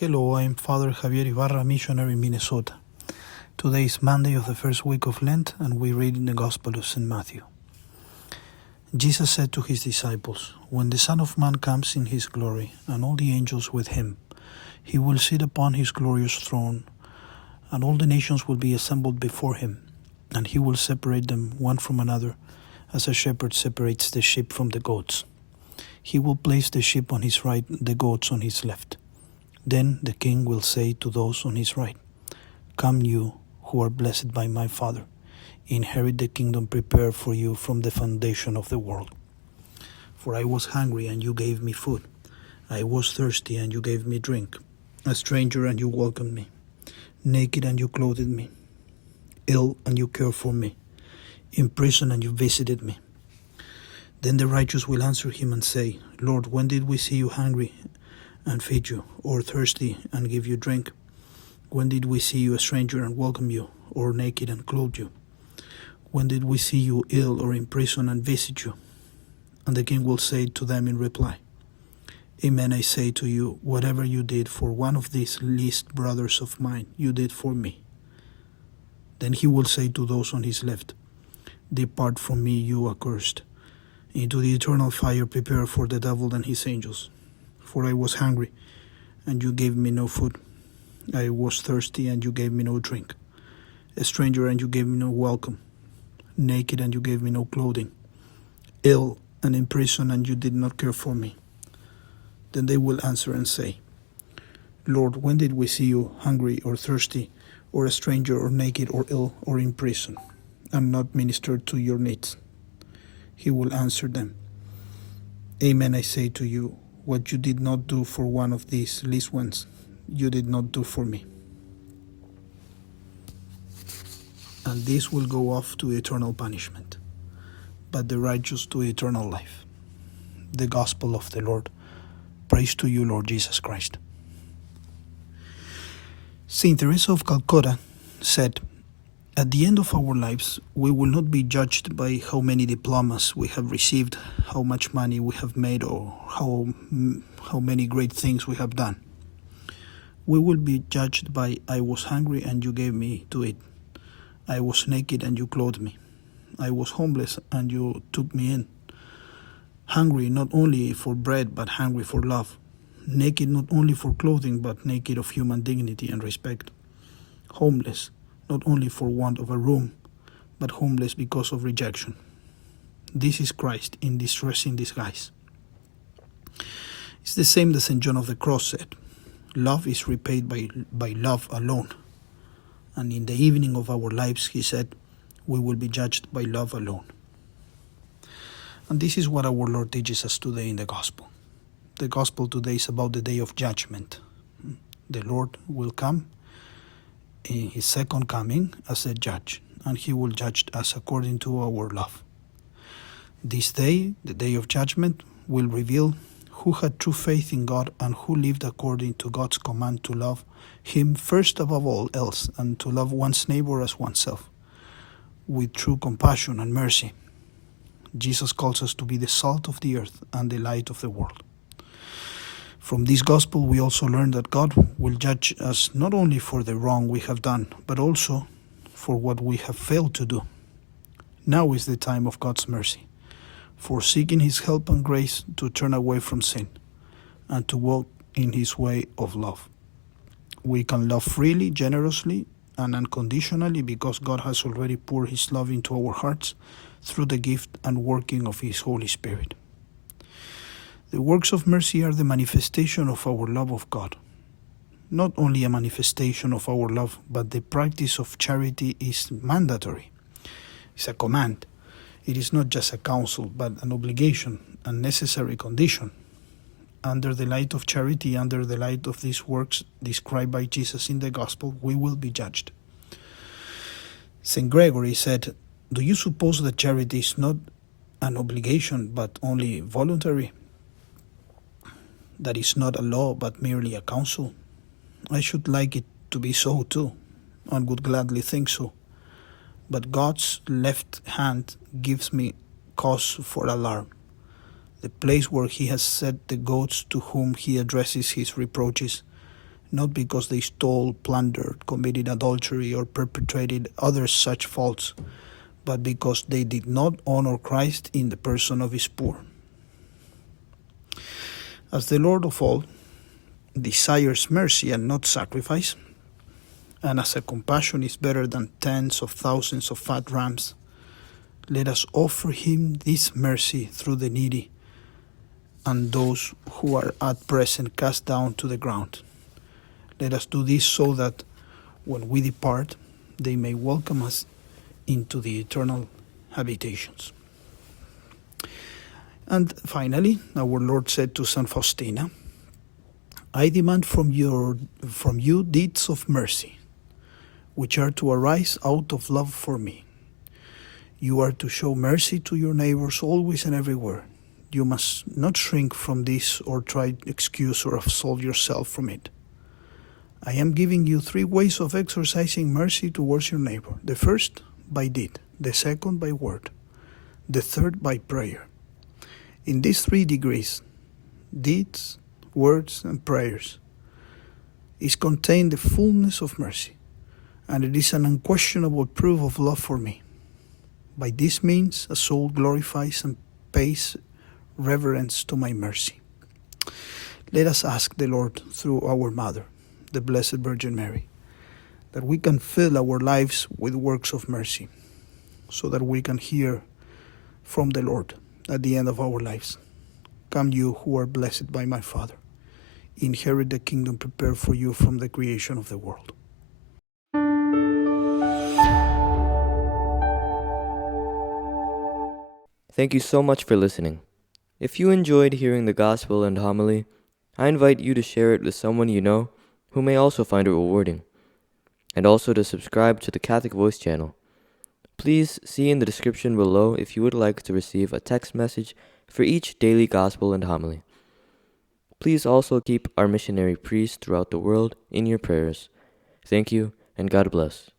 Hello, I'm Father Javier Ibarra, missionary in Minnesota. Today is Monday of the first week of Lent, and we read in the Gospel of St. Matthew. Jesus said to his disciples, "When the Son of Man comes in his glory, and all the angels with him, he will sit upon his glorious throne, and all the nations will be assembled before him, and he will separate them one from another, as a shepherd separates the sheep from the goats. He will place the sheep on his right, the goats on his left. Then the king will say to those on his right, 'Come you who are blessed by my Father, inherit the kingdom prepared for you from the foundation of the world. For I was hungry, and you gave me food. I was thirsty, and you gave me drink. A stranger, and you welcomed me. Naked, and you clothed me. Ill, and you cared for me. In prison, and you visited me.' Then the righteous will answer him and say, 'Lord, when did we see you hungry and feed you, or thirsty and give you drink? When did we see you a stranger and welcome you, or naked and clothe you? When did we see you ill or in prison and visit you?' And the king will say to them in reply, 'Amen, I say to you, whatever you did for one of these least brothers of mine, you did for me.' Then he will say to those on his left, 'Depart from me, you accursed, into the eternal fire prepared for the devil and his angels. For I was hungry, and you gave me no food. I was thirsty, and you gave me no drink. A stranger, and you gave me no welcome. Naked, and you gave me no clothing. Ill and in prison, and you did not care for me.' Then they will answer and say, 'Lord, when did we see you hungry or thirsty, or a stranger or naked or ill or in prison, and not ministered to your needs?' He will answer them, 'Amen, I say to you, what you did not do for one of these least ones, you did not do for me.' And this will go off to eternal punishment, but the righteous to eternal life." The Gospel of the Lord. Praise to you, Lord Jesus Christ. Saint Teresa of Calcutta said, "At the end of our lives, we will not be judged by how many diplomas we have received, how much money we have made, or how many great things we have done. We will be judged by, 'I was hungry, and you gave me to eat. I was naked, and you clothed me. I was homeless, and you took me in. Hungry not only for bread, but hungry for love. Naked not only for clothing, but naked of human dignity and respect. Homeless, not only for want of a room, but homeless because of rejection. This is Christ in distressing disguise." It's the same that St. John of the Cross said, "Love is repaid by love alone." And in the evening of our lives, he said, we will be judged by love alone. And this is what our Lord teaches us today in the Gospel. The Gospel today is about the day of judgment. The Lord will come in his second coming as a judge, and he will judge us according to our love. This day, the day of judgment, will reveal who had true faith in God and who lived according to God's command to love him first above all else, and to love one's neighbor as oneself, with true compassion and mercy. Jesus calls us to be the salt of the earth and the light of the world. From this gospel, we also learn that God will judge us not only for the wrong we have done, but also for what we have failed to do. Now is the time of God's mercy, for seeking his help and grace to turn away from sin and to walk in his way of love. We can love freely, generously, and unconditionally because God has already poured his love into our hearts through the gift and working of his Holy Spirit. The works of mercy are the manifestation of our love of God. Not only a manifestation of our love, but the practice of charity is mandatory. It's a command. It is not just a counsel, but an obligation, a necessary condition. Under the light of charity, under the light of these works described by Jesus in the Gospel, we will be judged. St. Gregory said, "Do you suppose that charity is not an obligation, but only voluntary? That is not a law, but merely a counsel? I should like it to be so too, and would gladly think so. But God's left hand gives me cause for alarm. the place where he has set the goats to whom he addresses his reproaches, not because they stole, plundered, committed adultery, or perpetrated other such faults, but because they did not honor Christ in the person of his poor. As the Lord of all desires mercy and not sacrifice, and as a compassion is better than tens of thousands of fat rams, let us offer him this mercy through the needy and those who are at present cast down to the ground. Let us do this so that when we depart, they may welcome us into the eternal habitations. And finally, our Lord said to Saint Faustina, I demand from you deeds of mercy, which are to arise out of love for me. You are to show mercy to your neighbors always and everywhere. You must not shrink from this or try to excuse or absolve yourself from it. I am giving you 3 ways of exercising mercy towards your neighbor. The first, by deed. The second, by word. The third, by prayer. In these 3 degrees, deeds, words, and prayers, is contained the fullness of mercy, and it is an unquestionable proof of love for me. By this means, a soul glorifies and pays reverence to my mercy. Let us ask the Lord through our Mother, the Blessed Virgin Mary, that we can fill our lives with works of mercy, so that we can hear from the Lord at the end of our lives. Come you who are blessed by my Father, inherit the kingdom prepared for you from the creation of the world. Thank you so much for listening. If you enjoyed hearing the gospel and homily, I invite you to share it with someone you know who may also find it rewarding, and also to subscribe to the Catholic Voice channel. Please see in the description below if you would like to receive a text message for each daily gospel and homily. Please also keep our missionary priests throughout the world in your prayers. Thank you, and God bless.